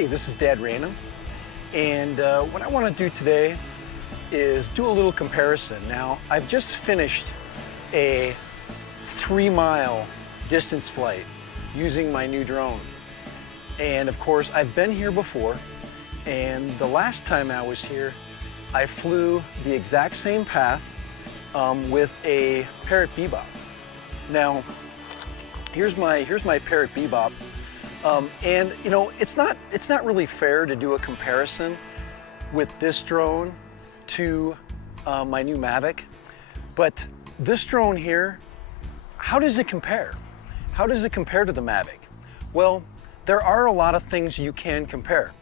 Hi, this is Dad Random, and what I want to do today is do a little comparison. Now, I've just finished a 3-mile distance flight using my new drone. And of course, I've been here before, and the last time I was here, I flew the exact same path with a Parrot Bebop. Now, here's my Parrot Bebop. And you know, it's not really fair to do a comparison with this drone to my new Mavic, but this drone here, how does it compare? How does it compare to the Mavic? Well, there are a lot of things you can compare.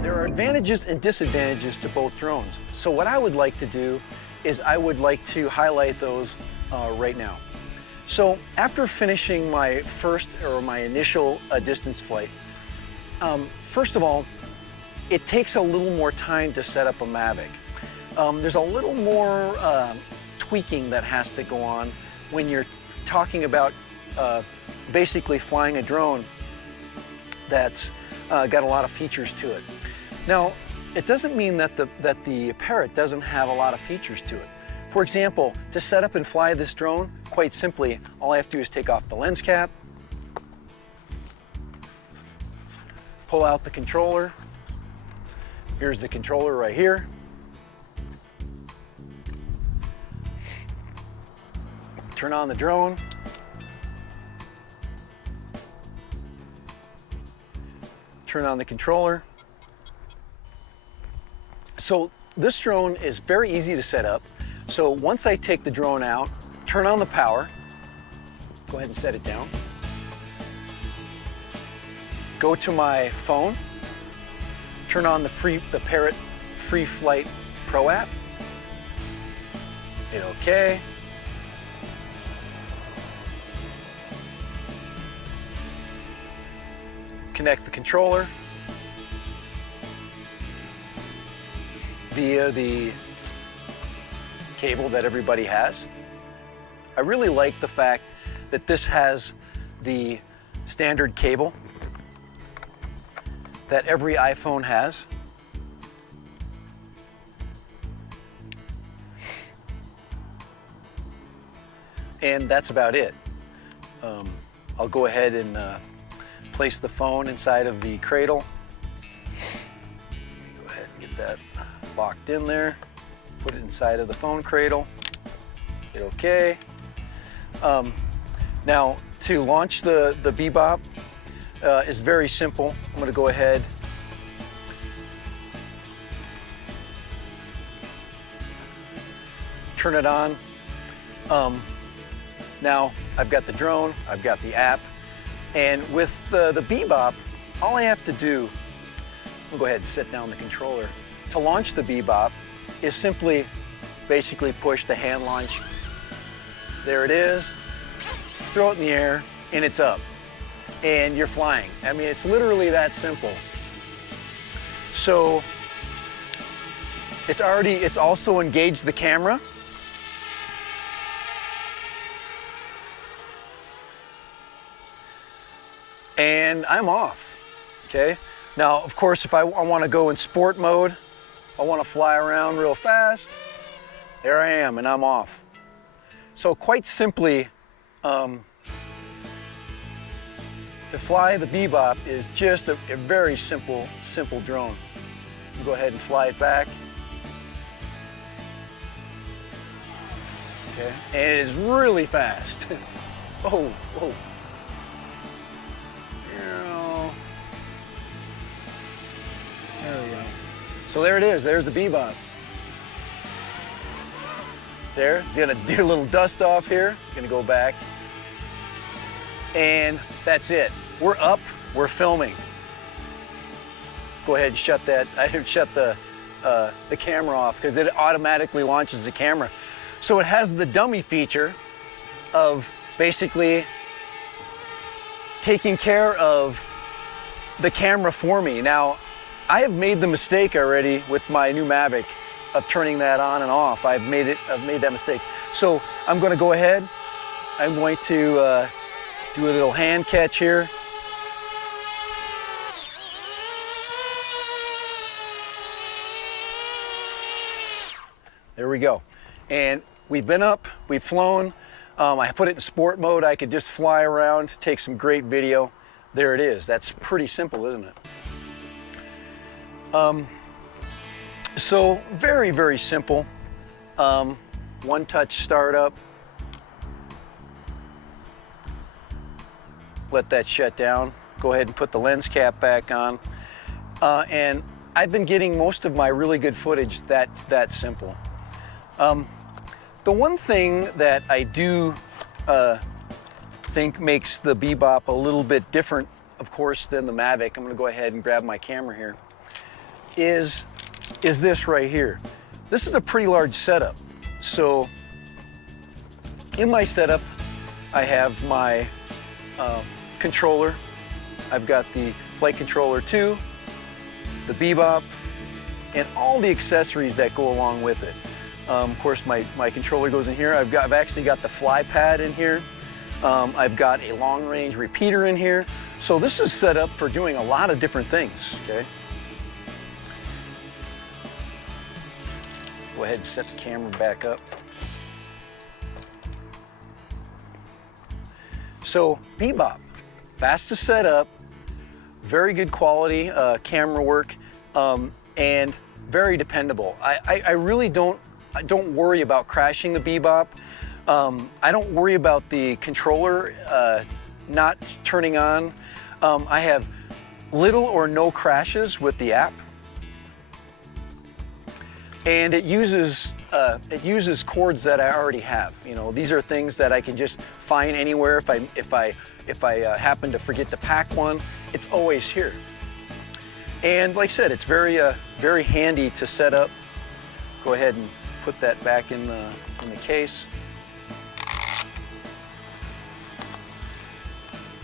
There are advantages and disadvantages to both drones. So what I would like to do is I would like to highlight those right now. So after finishing my initial distance flight, first of all, it takes a little more time to set up a Mavic. There's a little more tweaking that has to go on when you're talking about basically flying a drone that's got a lot of features to it. Now, it doesn't mean that the Parrot doesn't have a lot of features to it. For example, to set up and fly this drone, quite simply, all I have to do is take off the lens cap, pull out the controller. Here's the controller right here. Turn on the drone. Turn on the controller. So this drone is very easy to set up. So once I take the drone out, turn on the power, go ahead and set it down. Go to my phone, turn on the Parrot Free Flight Pro app, hit OK. Connect the controller via the cable that everybody has. I really like the fact that this has the standard cable that every iPhone has. And that's about it. I'll go ahead and place the phone inside of the cradle. Go ahead and get that locked in there. Put it inside of the phone cradle. Hit OK. Now, to launch the Bebop is very simple. I'm going to go ahead. Turn it on. Now, I've got the drone, I've got the app, and with the Bebop, all I have to do, I'll go ahead and set down the controller. To launch the Bebop is simply basically push the hand launch. There it is. Throw it in the air, and it's up. And you're flying. I mean, it's literally that simple. So it's also engaged the camera. And I'm off, okay? Now, of course, if I want to go in sport mode, I want to fly around real fast, there I am, and I'm off. So quite simply, to fly the Bebop is just a very simple drone. You go ahead and fly it back. Okay, and it is really fast. Oh, oh. There we go. So there it is, there's the Bebop. There, it's gonna do a little dust off here. Gonna go back. And that's it. We're up, we're filming. Go ahead and shut that, I didn't shut the camera off because it automatically launches the camera. So it has the dummy feature of basically taking care of the camera for me. Now, I have made the mistake already with my new Mavic of turning that on and off. I've made that mistake. So I'm going to go ahead. I'm going to do a little hand catch here. There we go. And we've been up, we've flown. I put it in sport mode. I could just fly around, take some great video. There it is. That's pretty simple, isn't it? So very, very simple. One-touch startup. Let that shut down. Go ahead and put the lens cap back on. And I've been getting most of my really good footage that's that simple. The one thing that I do think makes the Bebop a little bit different, of course, than the Mavic, I'm going to go ahead and grab my camera here, is this right here. This is a pretty large setup. So in my setup, I have my controller. I've got the flight controller 2, the Bebop, and all the accessories that go along with it. Of course, my controller goes in here. I've actually got the fly pad in here. I've got a long-range repeater in here. So this is set up for doing a lot of different things, okay? Go ahead and set the camera back up. So Bebop, fast to set up, very good quality camera work, and very dependable. I really don't worry about crashing the Bebop. I don't worry about the controller not turning on. I have little or no crashes with the app. And it uses chords that I already have. You know, these are things that I can just find anywhere. If I happen to forget to pack one, it's always here. And like I said, it's very handy to set up. Go ahead and put that back in the case.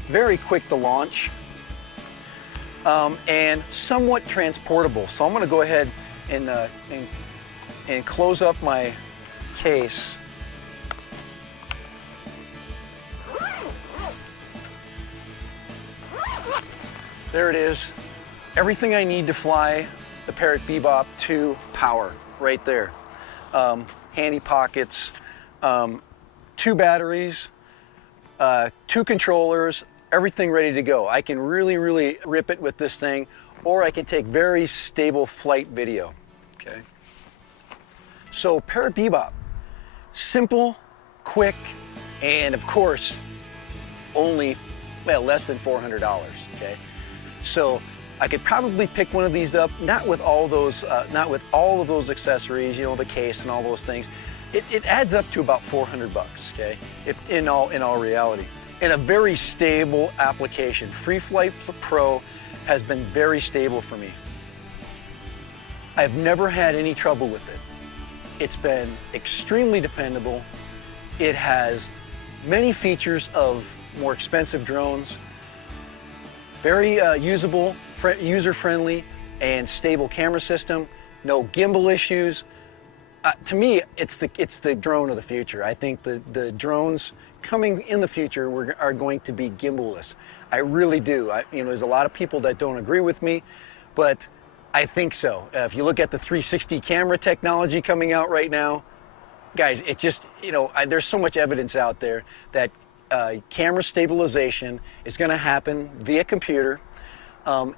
Very quick to launch, and somewhat transportable. So I'm going to go ahead and close up my case. There it is. Everything I need to fly the Parrot Bebop to power right there. Handy pockets, 2 batteries, 2 controllers, everything ready to go. I can really rip it with this thing, or I can take very stable flight video, okay? So Parrot Bebop, simple, quick, and of course, only, well, less than $400, okay? So I could probably pick one of these up, not with all those accessories, you know, the case and all those things. It adds up to about $400, okay? In all reality. And a very stable application. FreeFlight Pro has been very stable for me. I've never had any trouble with it. It's been extremely dependable. It has many features of more expensive drones. Very usable, user-friendly, and stable camera system. No gimbal issues. To me, it's the drone of the future. I think the drones coming in the future are going to be gimballess. I really do. You know, there's a lot of people that don't agree with me, but I think so. If you look at the 360 camera technology coming out right now, guys, it just, you know, there's so much evidence out there that camera stabilization is going to happen via computer,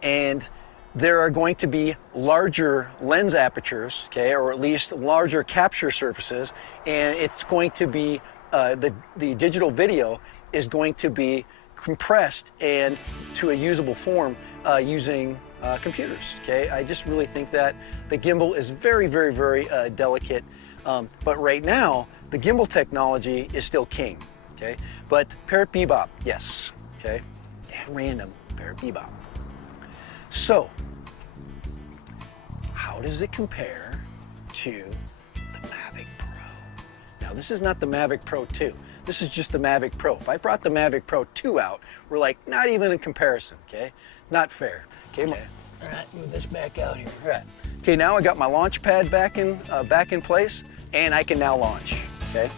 and there are going to be larger lens apertures, okay, or at least larger capture surfaces, and it's going to be the digital video is going to be compressed and to a usable form using computers, okay? I just really think that the gimbal is very delicate, but right now the gimbal technology is still king, okay? But Parrot Bebop, yes, okay? Random Parrot Bebop. So, how does it compare to the Mavic Pro? Now, this is not the Mavic Pro 2. This is just the Mavic Pro. If I brought the Mavic Pro 2 out, we're like, not even in comparison, okay? Not fair. Okay, all right, move this back out here. All right. Okay, now I got my launch pad back in place, and I can now launch, okay?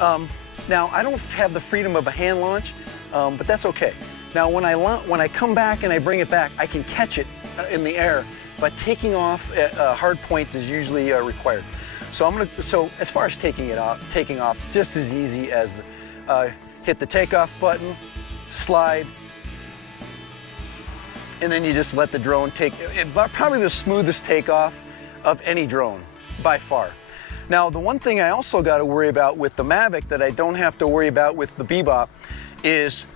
Now, I don't have the freedom of a hand launch, but that's okay. Now, when I come back and I bring it back, I can catch it in the air, but taking off a hard point is usually required. So so as far as taking off, just as easy as hit the takeoff button, slide, and then you just let the drone take it. Probably the smoothest takeoff of any drone, by far. Now, the one thing I also got to worry about with the Mavic that I don't have to worry about with the Bebop is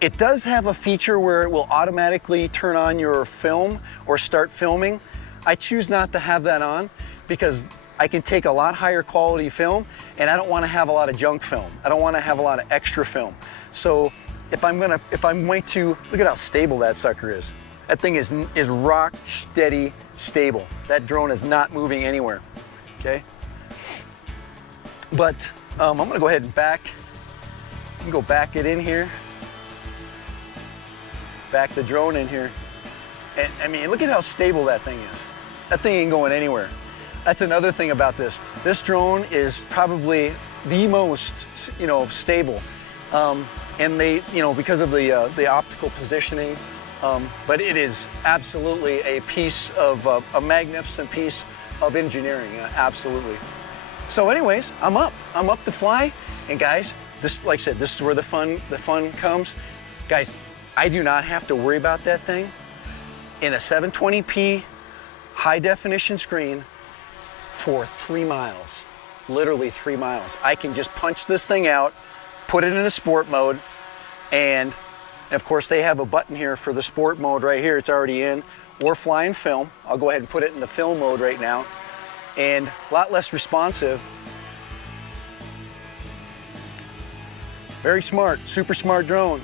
it does have a feature where it will automatically turn on your film or start filming. I choose not to have that on because I can take a lot higher quality film and I don't want to have a lot of junk film. I don't want to have a lot of extra film. So if I'm going to, look at how stable that sucker is. That thing is rock steady stable. That drone is not moving anywhere, okay? But I'm going to go ahead and go back it in here. Back the drone in here. And I mean, look at how stable that thing is. That thing ain't going anywhere. That's another thing about this. This drone is probably the most, stable. And they, because of the optical positioning, but it is absolutely a piece of, a magnificent piece of engineering, absolutely. So anyways, I'm up to fly. And guys, this, like I said, this is where the fun comes. Guys, I do not have to worry about that thing in a 720p high definition screen for 3 miles, literally 3 miles. I can just punch this thing out, put it in a sport mode, and of course they have a button here for the sport mode right here. It's already in, or fly and film. I'll go ahead and put it in the film mode right now, and a lot less responsive. Very smart, super smart drone,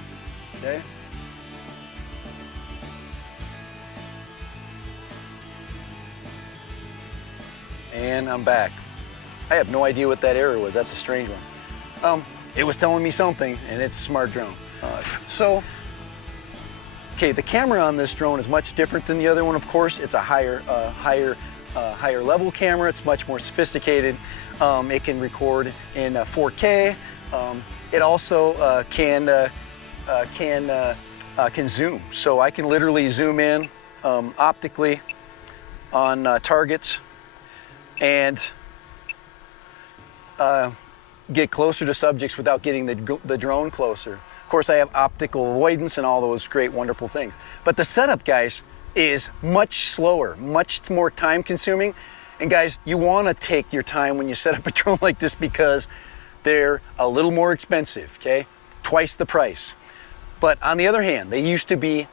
okay? And I'm back. I have no idea what that error was. That's a strange one. It was telling me something, and it's a smart drone. Okay, the camera on this drone is much different than the other one, of course. It's a higher level camera. It's much more sophisticated. It can record in 4K. It also can zoom. So I can literally zoom in optically on targets and get closer to subjects without getting the drone closer. Of course, I have optical avoidance and all those great, wonderful things. But the setup, guys, is much slower, much more time consuming. And guys, you want to take your time when you set up a drone like this because they're a little more expensive, okay? Twice the price. But on the other hand, they used to be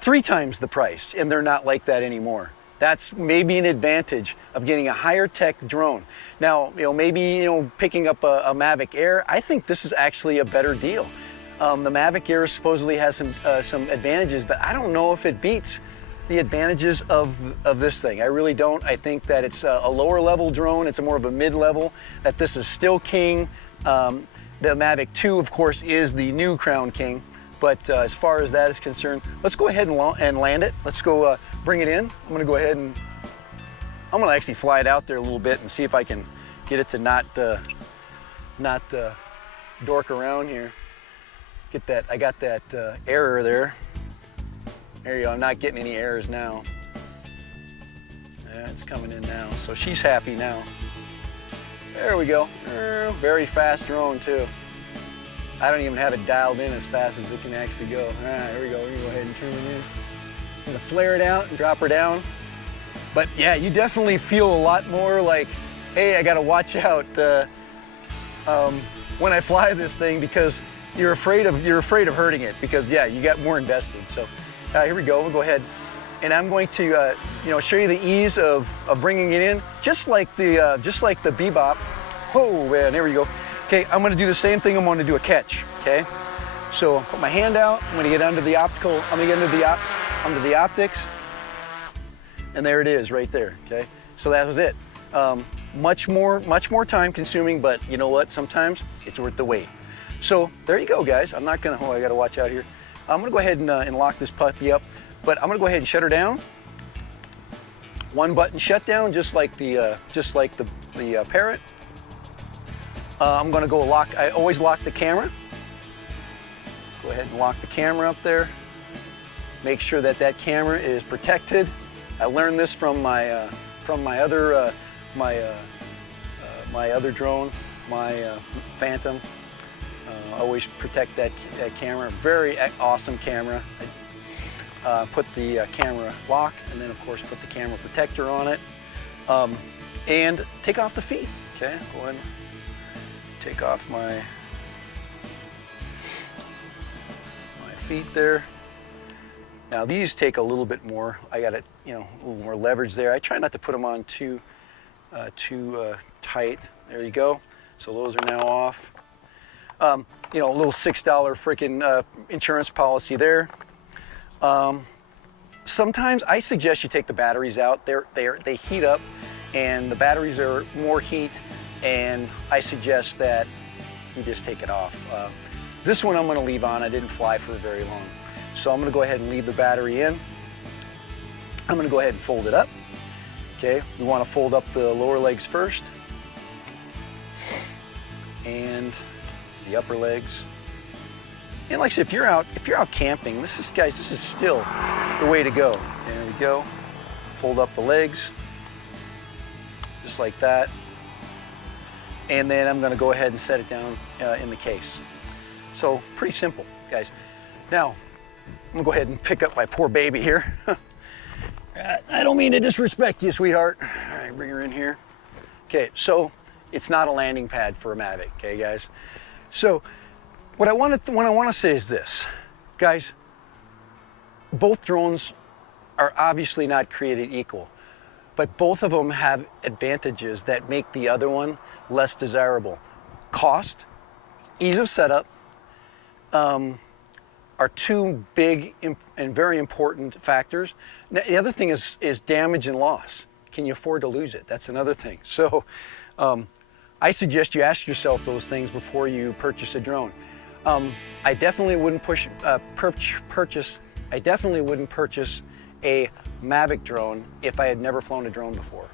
3 times the price, and they're not like that anymore. That's maybe an advantage of getting a higher tech drone. Now, maybe, picking up a Mavic Air, I think this is actually a better deal. The Mavic Air supposedly has some advantages, but I don't know if it beats the advantages of this thing. I really don't. I think that it's a lower level drone. It's more of a mid-level, that this is still king. The Mavic 2, of course, is the new crown king. But as far as that is concerned, let's go ahead and land it. Let's go bring it in. I'm gonna go ahead and I'm gonna actually fly it out there a little bit and see if I can get it to not dork around here. Get that, I got that error there. There you go, I'm not getting any errors now. Yeah, it's coming in now. So she's happy now. There we go. Very fast drone too. I don't even have it dialed in as fast as it can actually go. All right, here we go. We can go ahead and turn it in. I'm gonna flare it out and drop her down. But yeah, you definitely feel a lot more like, hey, I gotta watch out when I fly this thing because you're afraid of hurting it because yeah, you got more invested. So here we go. We'll go ahead, and I'm going to show you the ease of bringing it in, just like the Bebop. Oh man, there we go. Okay, I'm gonna do the same thing. I'm gonna do a catch, okay? So I'll put my hand out, I'm gonna get under the optical, I'm gonna get under the optics, and there it is right there, okay? So that was it. Much more time consuming, but you know what? Sometimes it's worth the wait. So there you go, guys. I'm not gonna, I gotta watch out here. I'm gonna go ahead and lock this puppy up, but I'm gonna go ahead and shut her down. One button shutdown, just like the Parrot. I'm gonna go lock, I always lock the camera. Go ahead and lock the camera up there. Make sure that that camera is protected. I learned this from my other drone, my Phantom. Always protect that camera. Very awesome camera. Put the camera lock, and then of course put the camera protector on it. And take off the feet. Okay, go ahead and take off my feet there. Now these take a little bit more. I got it, you know, a little more leverage there. I try not to put them on too tight. There you go. So those are now off. You know, a little $6 freaking insurance policy there. Sometimes I suggest you take the batteries out. They heat up, and the batteries are more heat, and I suggest that you just take it off. This one I'm going to leave on. I didn't fly for very long, so I'm going to go ahead and leave the battery in. I'm going to go ahead and fold it up. Okay, we want to fold up the lower legs first, and the upper legs. And like I said, if you're out camping, this is still the way to go. There we go. Fold up the legs, just like that. And then I'm going to go ahead and set it down in the case. So pretty simple, guys. Now I'm going to go ahead and pick up my poor baby here. I don't mean to disrespect you, sweetheart. All right, bring her in here. Okay, so it's not a landing pad for a Mavic, okay, guys? So what I want to say is this, guys. Both drones are obviously not created equal, but both of them have advantages that make the other one less desirable. Cost, ease of setup, are two big and very important factors. Now, the other thing is damage and loss. Can you afford to lose it? That's another thing. So I suggest you ask yourself those things before you purchase a drone. I definitely wouldn't purchase a Mavic drone if I had never flown a drone before.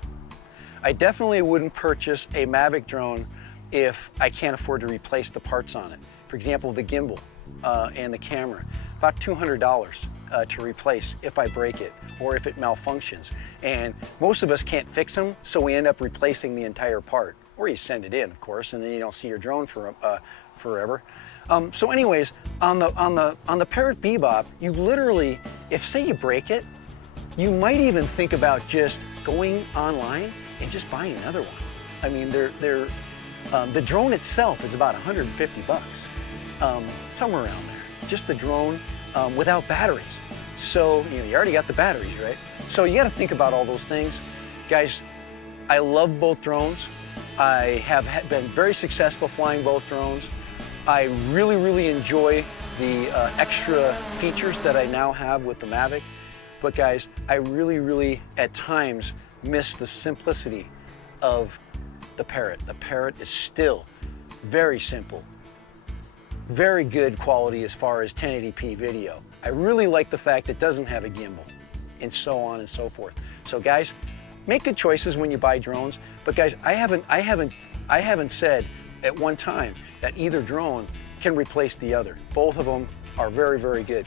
I definitely wouldn't purchase a Mavic drone if I can't afford to replace the parts on it. For example, the gimbal and the camera, about $200 to replace if I break it or if it malfunctions. And most of us can't fix them, so we end up replacing the entire part. Or you send it in, of course, and then you don't see your drone for forever. So anyways, on the Parrot Bebop, you literally, if say you break it, you might even think about just going online and just buying another one. I mean, the drone itself is about 150 bucks, somewhere around there. Just the drone without batteries. So you already got the batteries, right? So you got to think about all those things, guys. I love both drones. I have been very successful flying both drones. I really enjoy the extra features that I now have with the Mavic. But guys, I really at times miss the simplicity of the Parrot. The Parrot is still very simple, very good quality as far as 1080p video. I really like the fact it doesn't have a gimbal, and so on and so forth. So guys, make good choices when you buy drones. But guys, I haven't said at one time that either drone can replace the other. Both of them are very good.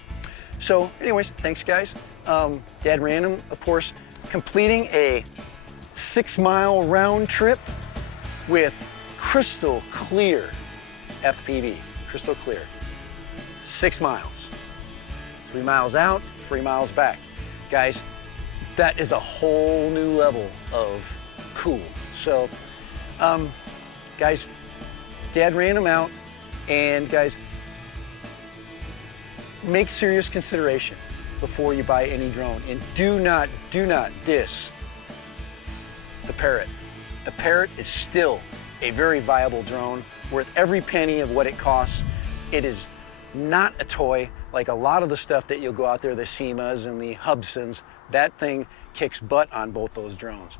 So anyways, thanks guys. Dad Random, of course, completing a 6-mile round trip with crystal clear FPV, crystal clear. 6 miles. 3 miles out, 3 miles back. Guys, that is a whole new level of cool. So, guys, Dad Random out, and guys, make serious consideration before you buy any drone, and do not diss the Parrot. The Parrot is still a very viable drone, worth every penny of what it costs. It is not a toy like a lot of the stuff that you'll go out there, the Seamas and the Hubsons. That thing kicks butt on both those drones.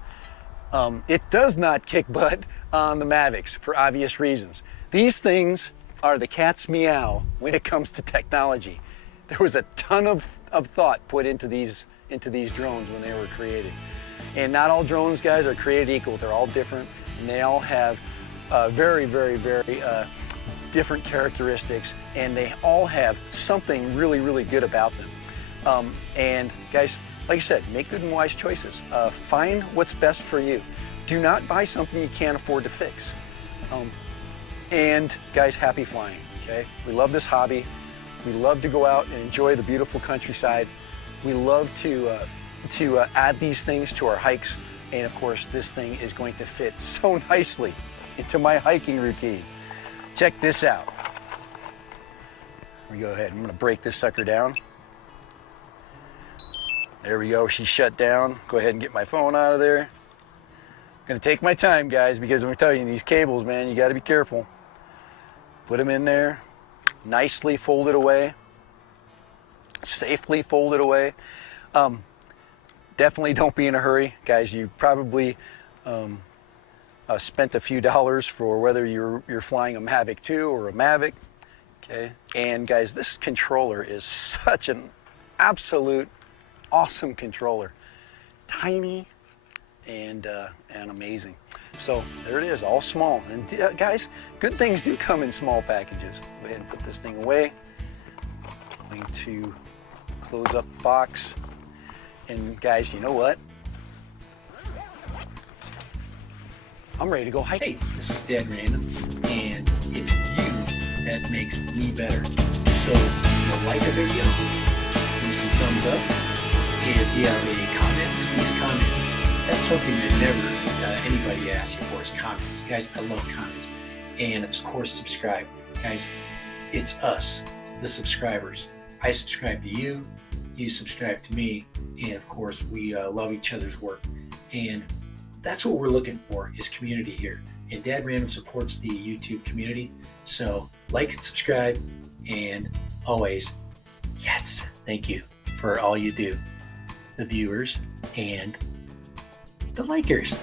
It does not kick butt on the Mavics for obvious reasons. These things are the cat's meow when it comes to technology. There was a ton of thought put into these drones when they were created. And not all drones, guys, are created equal. They're all different, and they all have very, very, very different characteristics, and they all have something really, really good about them. And guys, like I said, make good and wise choices. Find what's best for you. Do not buy something you can't afford to fix. And guys, happy flying, okay? We love this hobby. We love to go out and enjoy the beautiful countryside. We love to add these things to our hikes. And of course, this thing is going to fit so nicely into my hiking routine. Check this out. Let me go ahead, I'm gonna break this sucker down. There we go, she's shut down. Go ahead and get my phone out of there. I'm gonna take my time, guys, because I'm telling you, these cables, man, you gotta be careful. Put them in there, nicely folded away, safely folded away. Definitely don't be in a hurry. Guys, you probably spent a few dollars for whether you're flying a Mavic 2 or a Mavic, okay? And guys, this controller is such an absolute awesome controller. Tiny and amazing. So there it is, all small. And guys, good things do come in small packages. Go ahead and put this thing away. I'm going to close up the box. And guys, you know what? I'm ready to go hiking. Hey, this is Dad Random, and it's you that makes me better. So, like a video, give me some thumbs up. If you have a comment, please comment. That's something that never anybody asks you for is comments. Guys, I love comments. And of course, subscribe. Guys, it's us, the subscribers. I subscribe to you, you subscribe to me, and of course, we love each other's work. And that's what we're looking for, is community here. And Dad Random supports the YouTube community. So like and subscribe, and always, yes, thank you for all you do. The viewers and the likers.